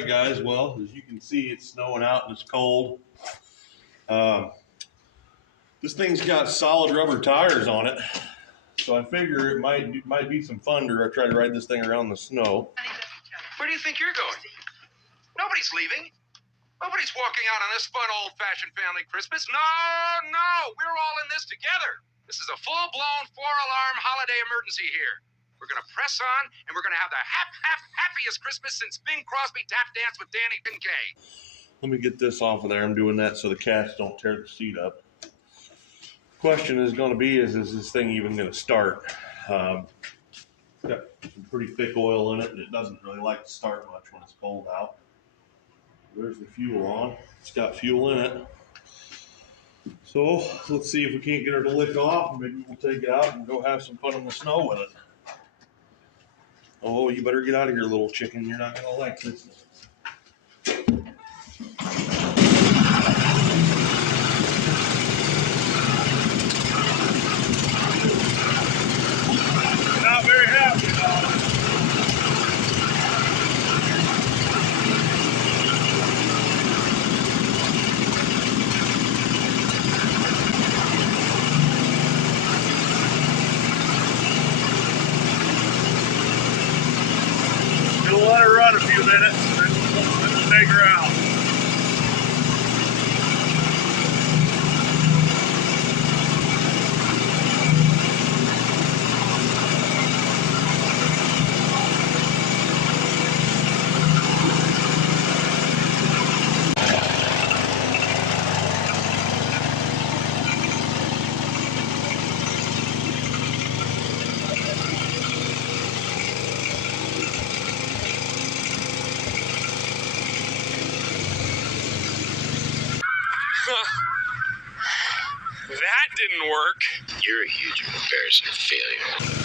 right, guys. Well, as you can see, it's snowing out and it's cold. This thing's got solid rubber tires on it, so I figure it might be some fun to try to ride this thing around the snow. Where do you think you're going? Nobody's leaving. Nobody's walking out on this fun old-fashioned family Christmas. No, we're all in this together. This is a full-blown 4-alarm holiday emergency here. We're going to press on, and we're going to have the happiest Christmas since Bing Crosby tap danced with Danny Kincaid. Let me get this off of there. I'm doing that so the cats don't tear the seat up. Question is going to be, is this thing even going to start? It's got some pretty thick oil in it, and it doesn't really like to start much when it's cold out. There's the fuel on. It's got fuel in it. So let's see if we can't get her to lick off. Maybe we'll take it out and go have some fun in the snow with it. Oh, you better get out of here, little chicken. You're not going to like this. Not very happy about it. We'll let her run a few minutes, and then we'll take her out. That didn't work. You're a huge embarrassing failure.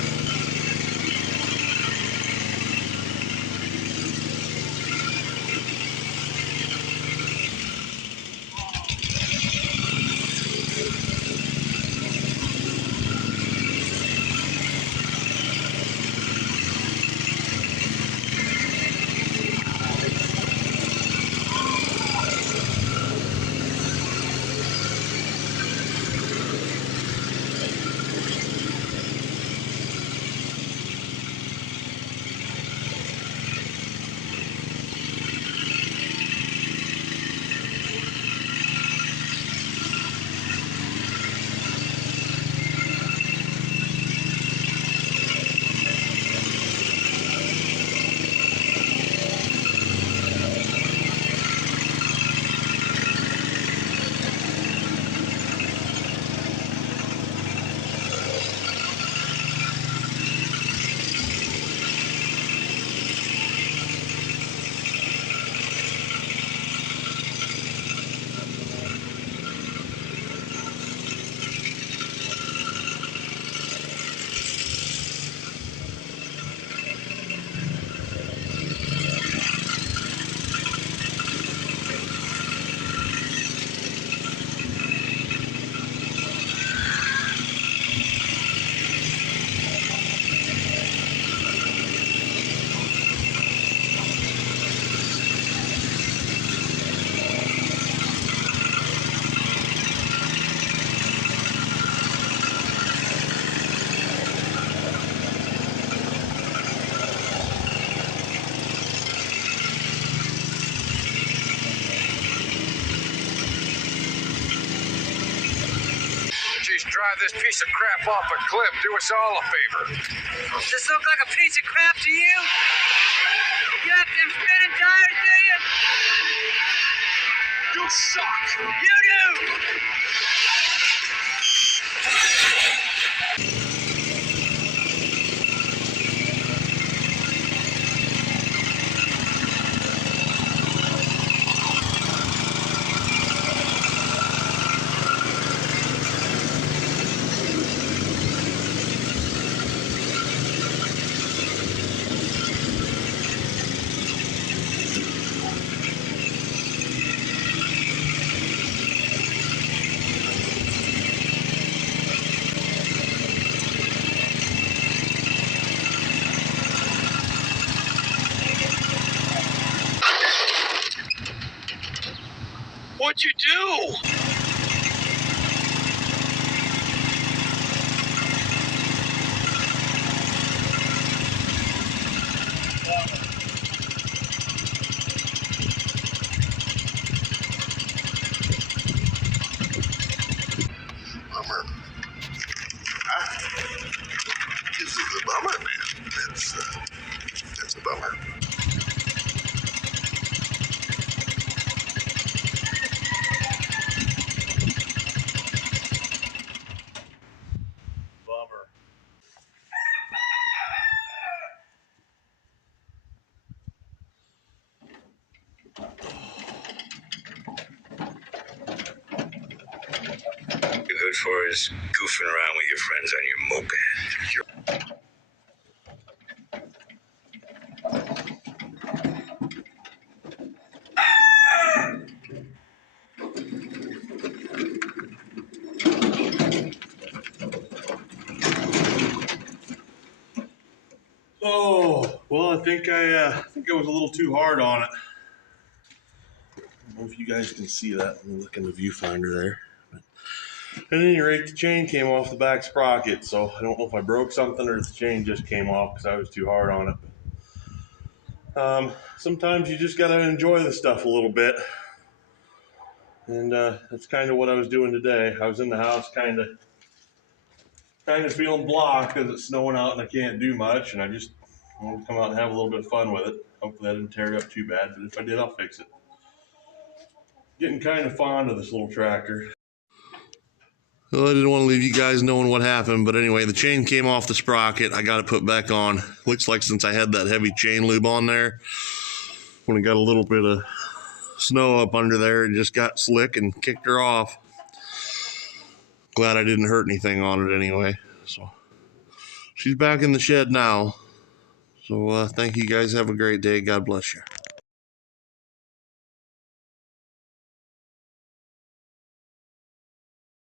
Drive this piece of crap off a cliff. Do us all a favor. Does this look like a piece of crap to you? You have them spinning tires, do you? You suck. You do! What'd you do? Bummer. This is a bummer, man. That's a bummer. Bummer. You're good for is goofing around with your friends on your moped. Oh, well, I think I was a little too hard on it. I don't know if you guys can see that. Let me look in the viewfinder there. At any rate, the chain came off the back sprocket, so I don't know if I broke something or if the chain just came off because I was too hard on it. Sometimes you just got to enjoy the stuff a little bit. And that's kind of what I was doing today. I was in the house kind of feeling blocked because it's snowing out and I can't do much, and I just wanted to come out and have a little bit of fun with it. Hopefully I didn't tear it up too bad, but if I did, I'll fix it. Getting kind of fond of this little tractor. Well, I didn't want to leave you guys knowing what happened, but anyway, the chain came off the sprocket. I got it put back on. Looks like since I had that heavy chain lube on there, when it got a little bit of snow up under there, it just got slick and kicked her off. Glad I didn't hurt anything on it anyway. So she's back in the shed now. So thank you guys. Have a great day. God bless you.